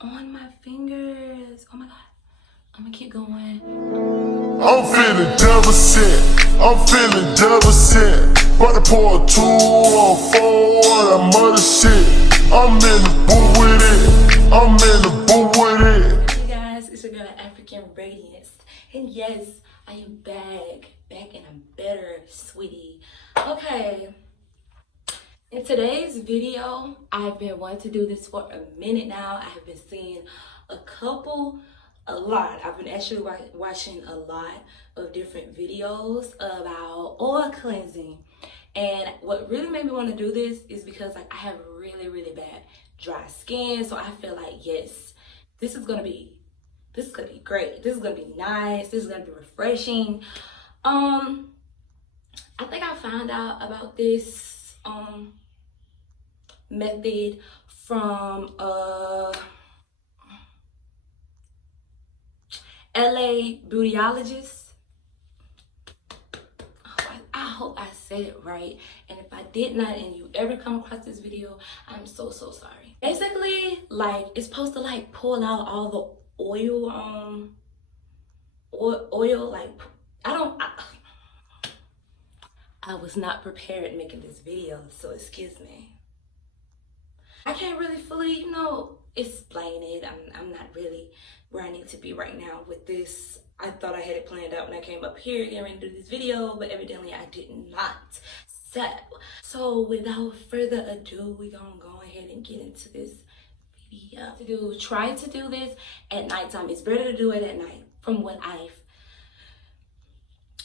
on my fingers. Oh my god. I'm gonna keep going. I'm feeling devastated. I'm feeling devastated. About to pour a 2 or 4 that mother shit. I'm in the booth with it. I'm in the booth with it. Hey guys, it's your girl African Radiance. And yes, I am back and I'm better, sweetie. Okay. In today's video, I've been wanting to do this for a minute now. I have been seeing a lot. I've been actually watching a lot of different videos about oil cleansing. And what really made me want to do this is because like I have really bad dry skin. So I feel like, yes, this is gonna be great. This is gonna be nice. This is gonna be refreshing. I think I found out about this method from LA Beautyologist. I hope I said it right, and if I did not and you ever come across this video, I'm so sorry. Basically, like, it's supposed to like pull out all the oil, oil, like, I was not prepared making this video, so excuse me. I can't really fully, explain it. I'm not really where I need to be right now with this. I thought I had it planned out when I came up here getting ready to do this video, but evidently I did not. So without further ado, we're gonna go ahead and get into this video. Try to do this at nighttime. It's better to do it at night from what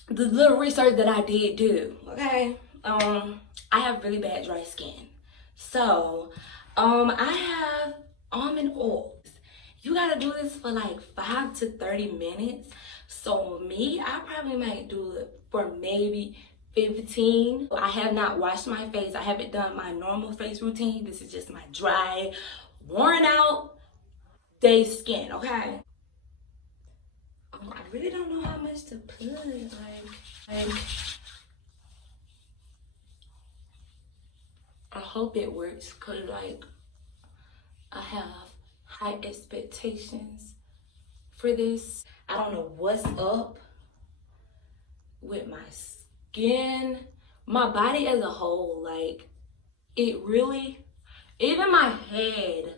the little research that I did do, okay? I have really bad dry skin. So, I have almond oils. You gotta do this for like 5 to 30 minutes. So me, I probably might do it for maybe 15. I have not washed my face. I haven't done my normal face routine. This is just my dry, worn out day skin, okay? I really don't know how much to put, like I hope it works, cause like I have high expectations for this. I don't know what's up with my skin, my body as a whole. Like, it really, even my head,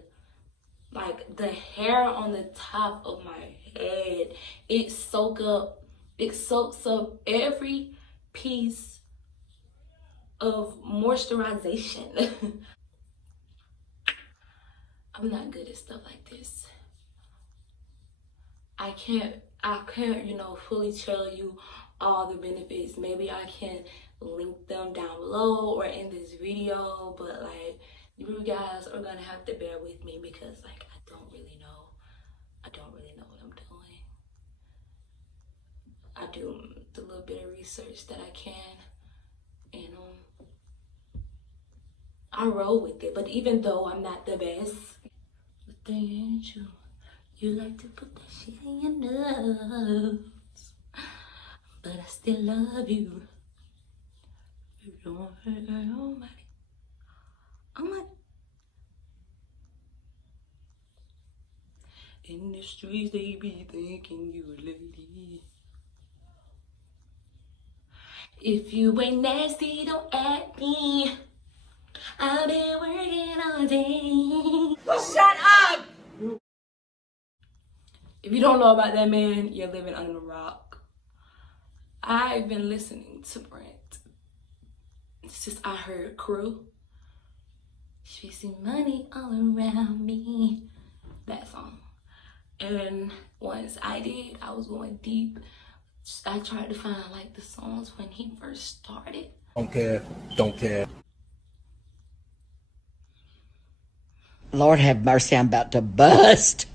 like the hair on the top of my head, it soaks up every piece of moisturization. I'm not good at stuff like this. I can't, fully tell you all the benefits. Maybe I can link them down below or in this video, but like, you guys are gonna have to bear with me because like I don't really know what I'm doing. I do the little bit of research that I can, and I roll with it. But even though I'm not the best, the thing ain't you like to put that shit in your nose, but I still love you. You don't hurt nobody. In the streets they be thinking you a lady. If you ain't nasty, don't at me. I've been working all day. Shut up! If you don't know about that man, you're living under a rock. I've been listening to Brent. It's just I heard Crew. She see money all around me. That song. And once I did, I was going deep. I tried to find like the songs when he first started. Don't care. Lord have mercy, I'm about to bust.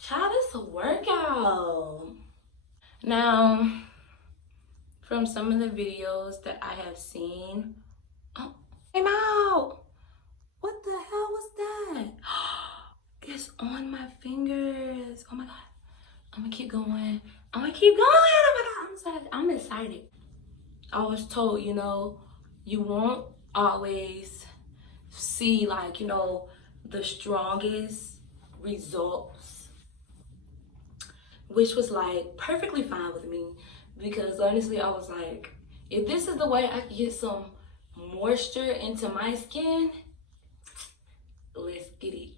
Child, it's a workout. Now, from some of the videos that I have seen, came out. What the hell was that? It's on my fingers. Oh my god. I'm gonna keep going. Oh my god, I'm excited. I was told, you won't always see, like, you know, the strongest results, which was like perfectly fine with me, because honestly I was like, if this is the way I can get some moisture into my skin, let's get it.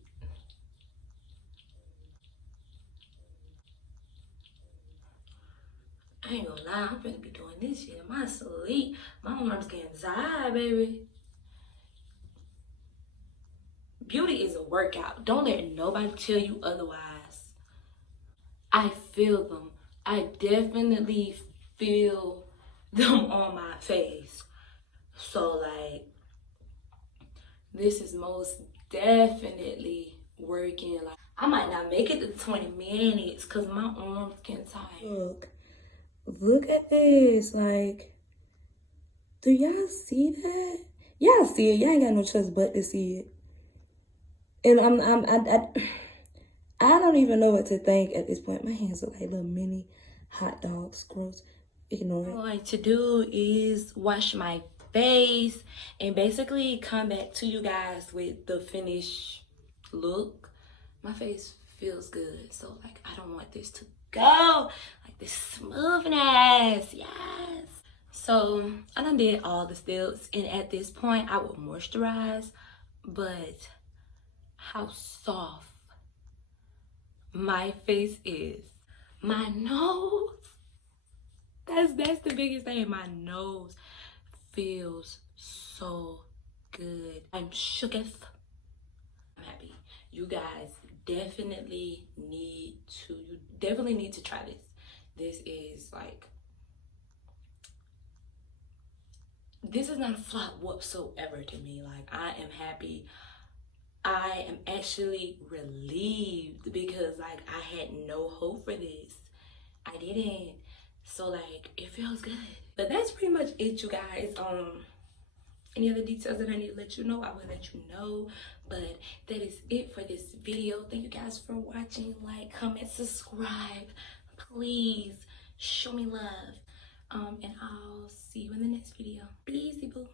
I ain't gonna lie, I'm gonna be doing this shit in my sleep. My arms getting tired, baby. Beauty is a workout. Don't let nobody tell you otherwise. I feel them. I definitely feel them on my face. So like, this is most definitely working. Like, I might not make it to 20 minutes because my arms getting tired. Look at this. Like, do y'all see that? Y'all see it. Y'all ain't got no choice but to see it. And I don't even know what to think at this point. My hands look like little mini hot dogs. Gross. Ignore it. What I like to do is wash my face and basically come back to you guys with the finished look. My face feels good, so like I don't want this to go. Like this smoothness, yes. So I done did all the steps, and at this point I will moisturize, but how soft my face is. My nose, that's the biggest thing. My nose feels so good. I'm shooketh. I'm happy. You guys definitely need to try this. This is like, this is not a flop whatsoever to me. Like, I am happy. I am actually relieved because like I had no hope for this. I didn't. So like, it feels good. But that's pretty much it, you guys. Any other details that I need to let you know, I will let you know. But that is it for this video. Thank you guys for watching. Like, comment, subscribe. Please show me love. And I'll see you in the next video. Be easy, boo.